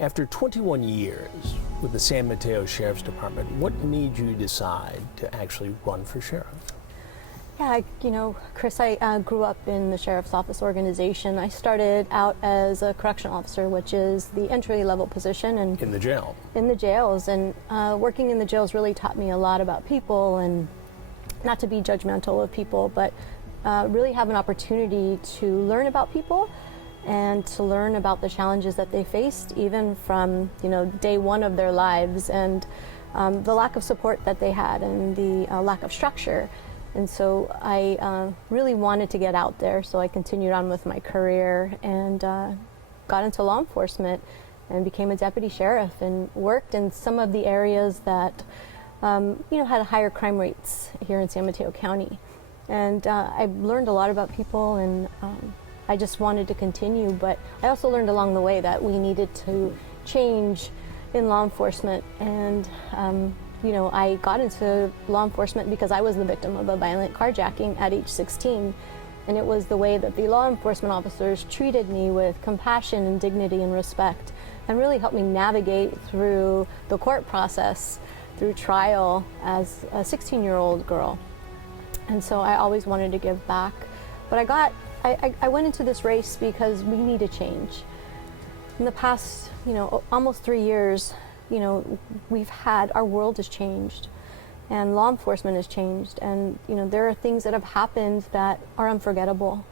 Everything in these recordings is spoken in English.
After 21 years with the San Mateo Sheriff's Department, what made you decide to actually run for sheriff? Yeah, Chris, I grew up in the Sheriff's Office organization. I started out as a correctional officer, which is the entry-level position. And in the jail? In the jails. And working in the jails really taught me a lot about people, and not to be judgmental of people, but really have an opportunity to learn about people and to learn about the challenges that they faced, even from day one of their lives, and the lack of support that they had, and the lack of structure. And so I really wanted to get out there, so I continued on with my career and got into law enforcement and became a deputy sheriff and worked in some of the areas that had higher crime rates here in San Mateo County. And I learned a lot about people, and I just wanted to continue, but I also learned along the way that we needed to change in law enforcement. And I got into law enforcement because I was the victim of a violent carjacking at age 16. And it was the way that the law enforcement officers treated me with compassion and dignity and respect, and really helped me navigate through the court process, through trial as a 16-year-old girl. And so I always wanted to give back. But I went into this race because we need a change. In the past, almost 3 years, our world has changed, and law enforcement has changed, and there are things that have happened that are unforgettable.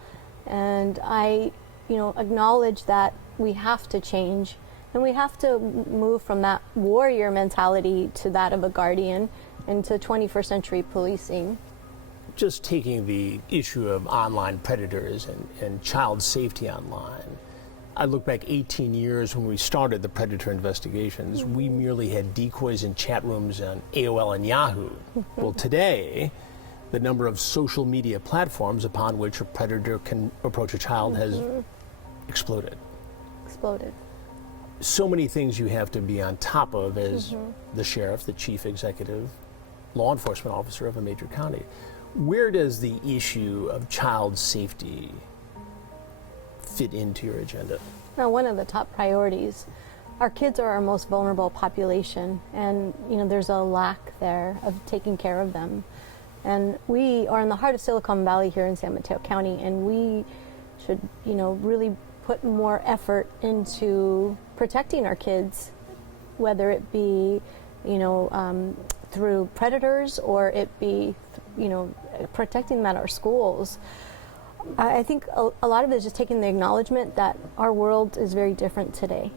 And I acknowledge that we have to change, and we have to move from that warrior mentality to that of a guardian, into 21st century policing. Just taking the issue of online predators and child safety online, I look back 18 years when we started the predator investigations. Mm-hmm. We merely had decoys in chat rooms on AOL and Yahoo. Well, today, the number of social media platforms upon which a predator can approach a child has exploded. So many things you have to be on top of as the sheriff, the chief executive law enforcement officer of a major county. Where does the issue of child safety fit into your agenda? Now, one of the top priorities. Our kids are our most vulnerable population, and there's a lack there of taking care of them. And we are in the heart of Silicon Valley here in San Mateo County, and we should really put more effort into protecting our kids, whether it be through predators, or it be protecting them at our schools. I think a lot of it is just taking the acknowledgement that our world is very different today.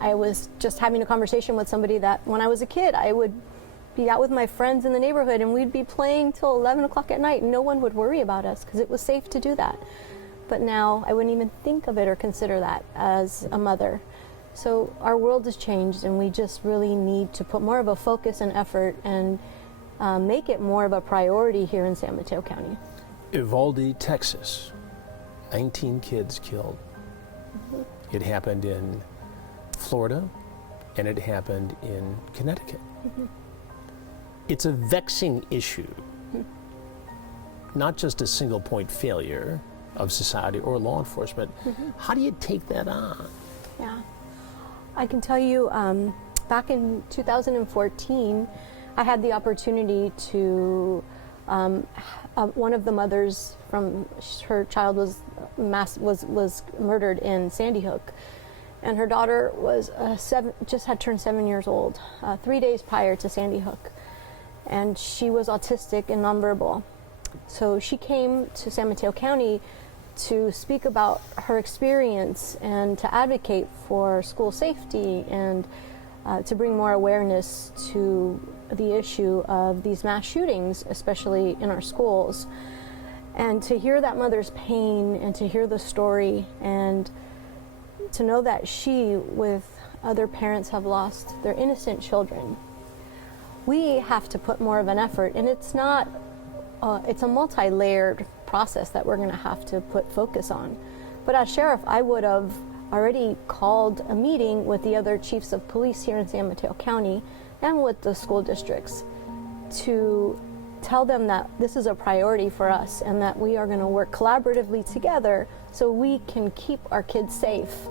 I was just having a conversation with somebody that when I was a kid, I would be out with my friends in the neighborhood, and we'd be playing till 11 o'clock at night, and no one would worry about us because it was safe to do that. But now I wouldn't even think of it or consider that as a mother. So our world has changed, and we just really need to put more of a focus and effort and make it more of a priority here in San Mateo County. Uvalde, Texas, 19 kids killed. Mm-hmm. It happened in Florida, and it happened in Connecticut. Mm-hmm. It's a vexing issue, not just a single point failure of society or law enforcement. Mm-hmm. How do you take that on? Yeah, I can tell you, back in 2014, I had the opportunity to one of the mothers from her child was murdered in Sandy Hook, and her daughter was just had turned 7 years old 3 days prior to Sandy Hook, and she was autistic and nonverbal. So she came to San Mateo County to speak about her experience and to advocate for school safety and to bring more awareness to the issue of these mass shootings, especially in our schools. And to hear that mother's pain, and to hear the story, and to know that she, with other parents, have lost their innocent children. We have to put more of an effort, and it's not, it's a multi-layered process that we're going to have to put focus on. But as sheriff, I would have already called a meeting with the other chiefs of police here in San Mateo County and with the school districts to tell them that this is a priority for us, and that we are going to work collaboratively together so we can keep our kids safe.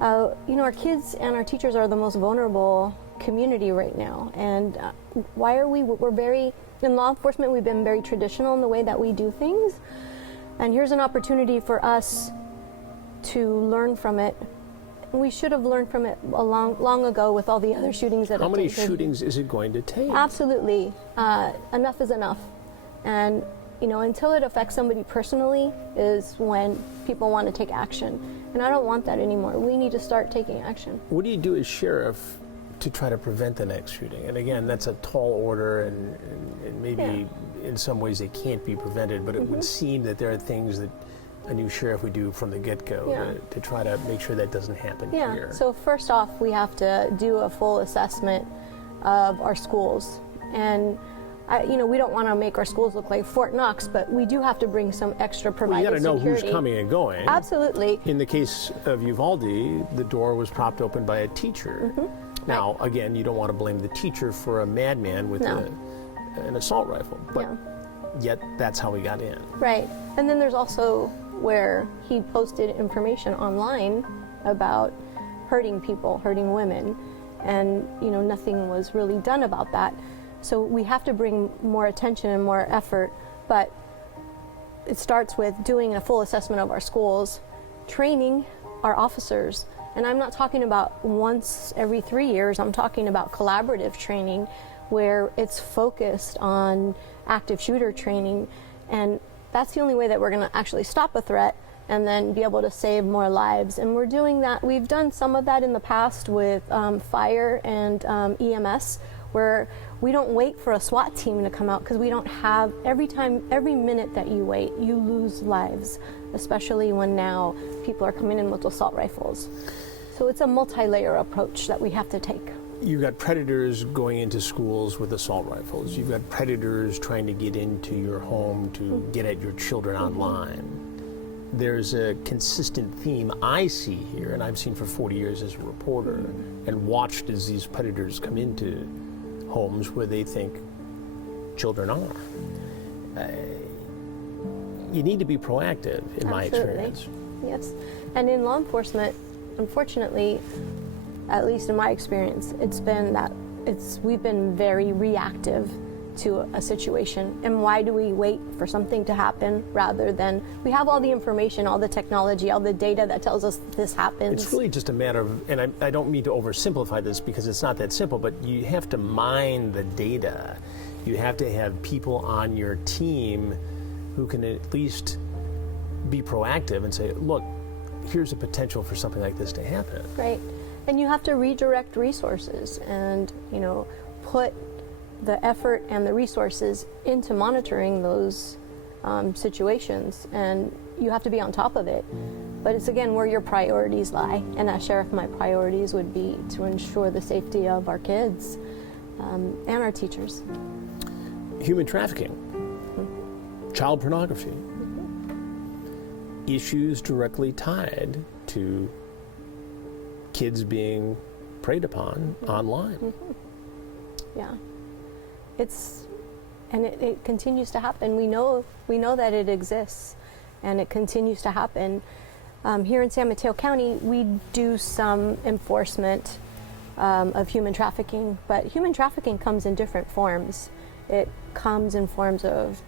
Our kids and our teachers are the most vulnerable community right now. And in law enforcement, we've been very traditional in the way that we do things. And here's an opportunity for us to learn from it. We should have learned from it long ago with all the other shootings that How have many taken. shootings is it going to take? Absolutely. Enough is enough. And, until it affects somebody personally is when people want to take action. And I don't want that anymore. We need to start taking action. What do you do as sheriff to try to prevent the next shooting? And again, that's a tall order, and maybe in some ways it can't be prevented, but it would seem that there are things that a new sheriff would do from the get-go to try to make sure that doesn't happen here. So first off, we have to do a full assessment of our schools. And we don't want to make our schools look like Fort Knox, but we do have to bring some extra provided Well, you got to know security. who's coming and going. Absolutely. In the case of Uvalde, the door was propped open by a teacher. Now, again, you don't want to blame the teacher for a madman with an assault rifle, but yet that's how he got in. Right. And then there's also where he posted information online about hurting people, hurting women, and nothing was really done about that. So we have to bring more attention and more effort, but it starts with doing a full assessment of our schools, training our officers. And I'm not talking about once every 3 years, I'm talking about collaborative training where it's focused on active shooter training. And that's the only way that we're going to actually stop a threat and then be able to save more lives. And we're doing that. We've done some of that in the past with fire and EMS, where we don't wait for a SWAT team to come out because we don't have, every minute that you wait, you lose lives, especially when now people are coming in with assault rifles. So it's a multi-layer approach that we have to take. You've got predators going into schools with assault rifles. You've got predators trying to get into your home to get at your children online. There's a consistent theme I see here, and I've seen for 40 years as a reporter, and watched as these predators come into homes where they think children are. You need to be proactive, in my experience. Yes. And in law enforcement, unfortunately, at least in my experience, we've been very reactive to a situation. And why do we wait for something to happen rather than, we have all the information, all the technology, all the data that tells us this happens. It's really just a matter of, and I don't mean to oversimplify this because it's not that simple, but you have to mine the data. You have to have people on your team who can at least be proactive and say, look, here's a potential for something like this to happen. Right. And you have to redirect resources and, put the effort and the resources into monitoring those situations. And you have to be on top of it. But it's, again, where your priorities lie. And as sheriff, my priorities would be to ensure the safety of our kids and our teachers. Human trafficking, child pornography, issues directly tied to kids being preyed upon online. Yeah. It continues to happen. We know that it exists, and it continues to happen. Here in San Mateo County, we do some enforcement of human trafficking, but human trafficking comes in different forms. It comes in forms of,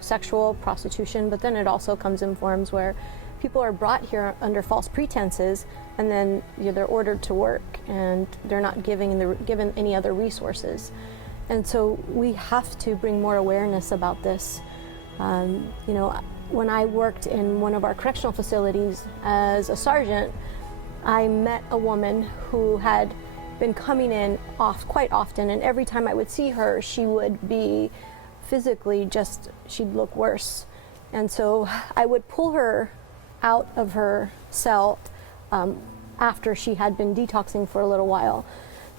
sexual prostitution, but then it also comes in forms where people are brought here under false pretenses, and then they're ordered to work, and they're not given any other resources. And so we have to bring more awareness about this. When I worked in one of our correctional facilities as a sergeant, I met a woman who had been coming in quite often, and every time I would see her, she would be physically she'd look worse. And so I would pull her out of her cell after she had been detoxing for a little while.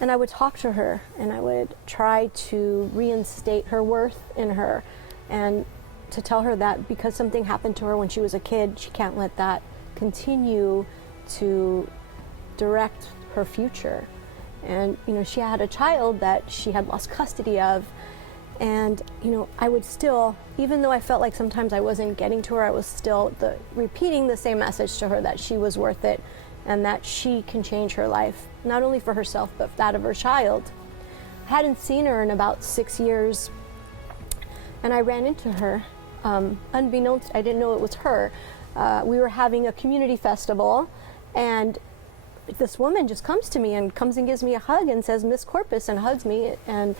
And I would talk to her, and I would try to reinstate her worth in her, and to tell her that because something happened to her when she was a kid, she can't let that continue to direct her future. And, she had a child that she had lost custody of. And, I would still, even though I felt like sometimes I wasn't getting to her, I was still repeating the same message to her that she was worth it. and that she can change her life, not only for herself, but that of her child. I hadn't seen her in about 6 years, and I ran into her. Unbeknownst, I didn't know it was her. We were having a community festival, and this woman just comes to me and gives me a hug and says, "Miss Corpus," and hugs me. And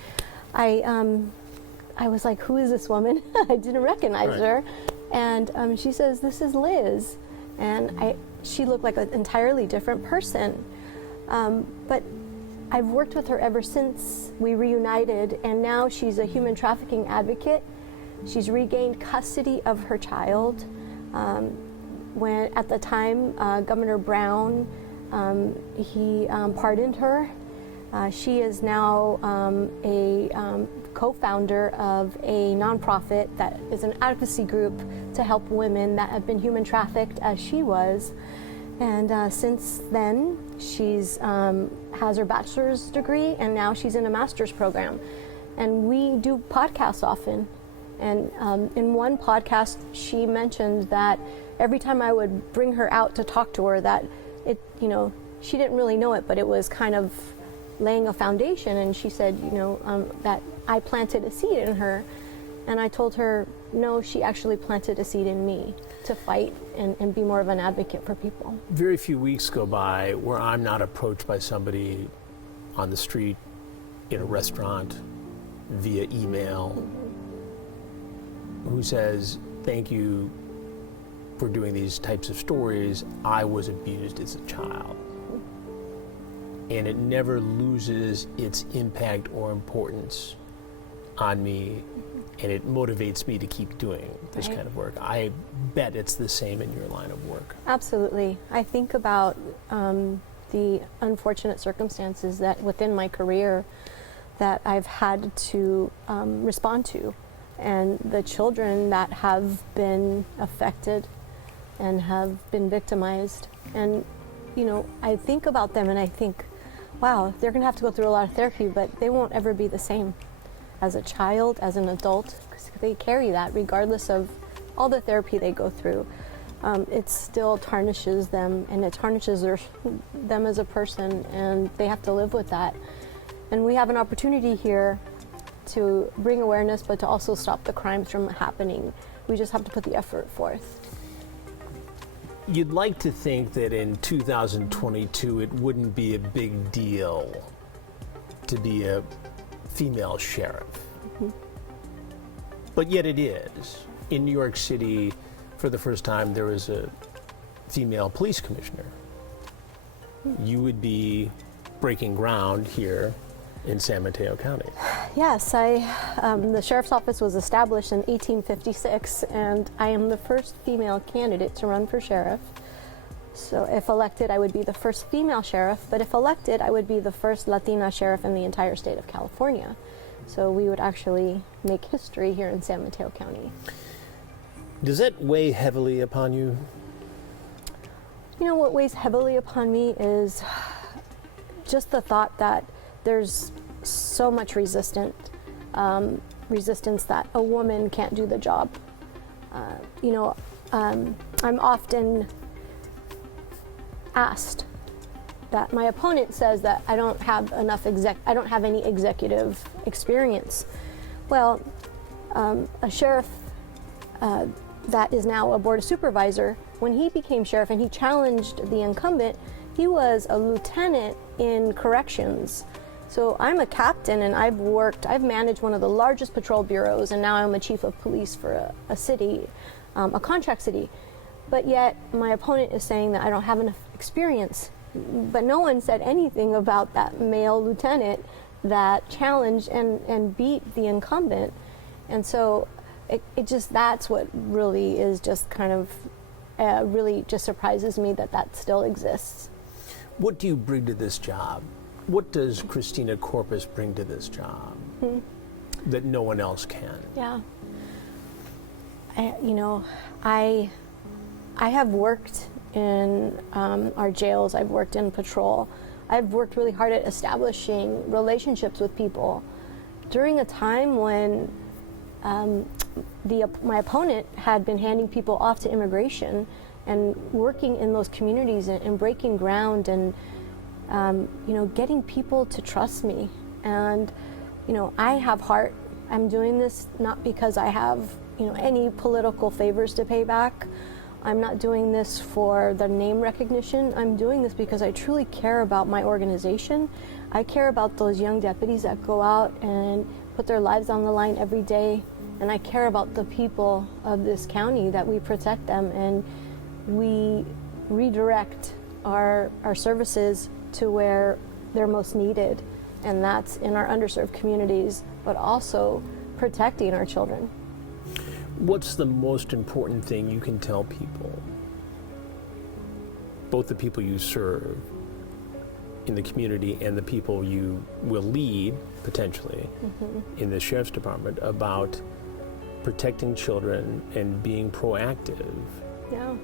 I was like, "Who is this woman?" I didn't recognize her. And she says, "This is Liz." And she looked like an entirely different person. But I've worked with her ever since we reunited, and now she's a human trafficking advocate. She's regained custody of her child. When at the time, Governor Brown, he pardoned her. She is now a co-founder of a nonprofit that is an advocacy group to help women that have been human trafficked as she was. And since then, she's has her bachelor's degree, and now she's in a master's program. And we do podcasts often. And in one podcast, she mentioned that every time I would bring her out to talk to her, that it, she didn't really know it, but it was kind of laying a foundation. And she said, that I planted a seed in her. And I told her, no, she actually planted a seed in me to fight and be more of an advocate for people. Very few weeks go by where I'm not approached by somebody on the street, in a restaurant, via email, who says, "Thank you for doing these types of stories. I was abused as a child." And it never loses its impact or importance on me, and it motivates me to keep doing this kind of work. I bet it's the same in your line of work. Absolutely. I think about the unfortunate circumstances that within my career that I've had to respond to, and the children that have been affected and have been victimized. And, I think about them and I think, wow, they're going to have to go through a lot of therapy, but they won't ever be the same as a child, as an adult, because they carry that regardless of all the therapy they go through. It still tarnishes them, and it tarnishes them as a person, and they have to live with that. And we have an opportunity here to bring awareness, but to also stop the crimes from happening. We just have to put the effort forth. You'd like to think that in 2022 it wouldn't be a big deal to be a female sheriff. Mm-hmm. But yet it is. In New York City, for the first time, there was a female police commissioner. Mm-hmm. You would be breaking ground here in San Mateo County. Yes, the sheriff's office was established in 1856, and I am the first female candidate to run for sheriff. So if elected, I would be the first female sheriff, but if elected, I would be the first Latina sheriff in the entire state of California. So we would actually make history here in San Mateo County. Does that weigh heavily upon you? What weighs heavily upon me is just the thought that there's so much resistance that a woman can't do the job. I'm often asked that my opponent says that I don't have any executive experience. Well, a sheriff that is now a board of supervisor, when he became sheriff and he challenged the incumbent, he was a lieutenant in corrections. So I'm a captain, and I've managed one of the largest patrol bureaus, and now I'm a chief of police for a city, a contract city. But yet my opponent is saying that I don't have enough experience. But no one said anything about that male lieutenant that challenged and beat the incumbent. And so that's what really is just kind of really just surprises me that still exists. What do you bring to this job? What does Christina Corpus bring to this job that no one else can? Yeah. I have worked in our jails. I've worked in patrol. I've worked really hard at establishing relationships with people. During a time when my opponent had been handing people off to immigration and working in those communities and breaking ground and getting people to trust me. And I have heart. I'm doing this not because I have any political favors to pay back. I'm not doing this for the name recognition. I'm doing this because I truly care about my organization. I care about those young deputies that go out and put their lives on the line every day. And I care about the people of this county, that we protect them and we redirect our services to where they're most needed. And that's in our underserved communities, but also protecting our children. What's the most important thing you can tell people, both the people you serve in the community and the people you will lead, potentially, in the Sheriff's Department, about protecting children and being proactive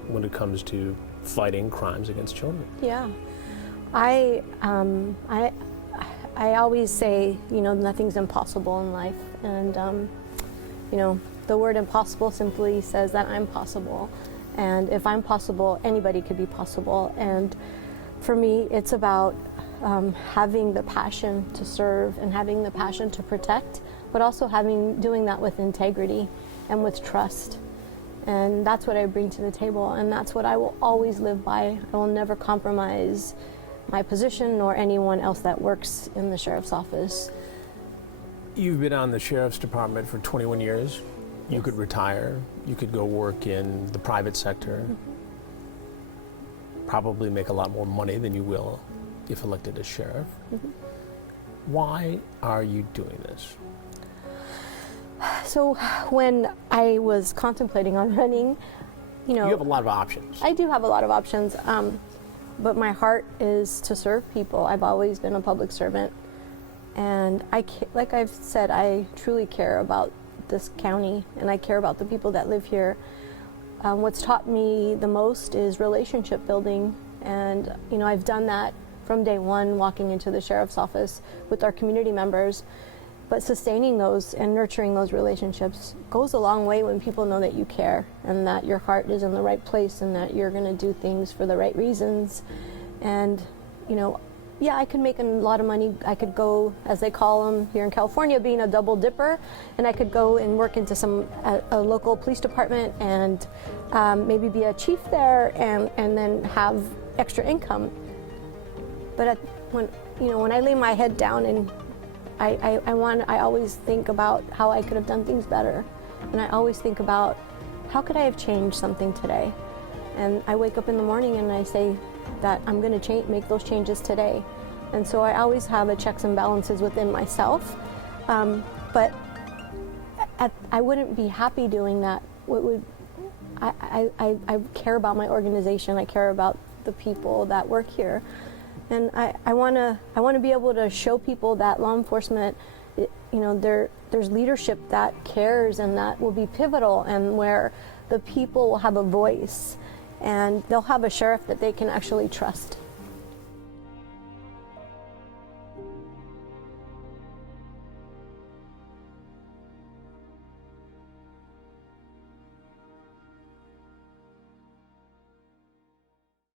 when it comes to fighting crimes against children? Yeah. I always say, nothing's impossible in life. And, the word impossible simply says that I'm possible. And if I'm possible, anybody could be possible. And for me, it's about having the passion to serve and having the passion to protect, but also doing that with integrity and with trust. And that's what I bring to the table, and that's what I will always live by. I will never compromise my position nor anyone else that works in the Sheriff's Office. You've been on the Sheriff's Department for 21 years. You Yes. could retire. You could go work in the private sector. Probably make a lot more money than you will if elected as sheriff. Why are you doing this? So when I was contemplating on running, You have a lot of options. I do have a lot of options, but my heart is to serve people. I've always been a public servant, and like I've said, I truly care about this county, and I care about the people that live here. What's taught me the most is relationship building, and I've done that from day one, walking into the Sheriff's Office with our community members. But sustaining those and nurturing those relationships goes a long way when people know that you care and that your heart is in the right place and that you're going to do things for the right reasons. And, I could make a lot of money. I could go, as they call them here in California, being a double dipper, and I could go and work into a local police department and maybe be a chief there and then have extra income. But when I lay my head down and I always think about how I could have done things better. And I always think about how could I have changed something today? And I wake up in the morning and I say that I'm going to make those changes today. And so I always have a checks and balances within myself. But I wouldn't be happy doing that. I care about my organization. I care about the people that work here. And I want to be able to show people that law enforcement, there's leadership that cares and that will be pivotal, and where the people will have a voice and they'll have a sheriff that they can actually trust.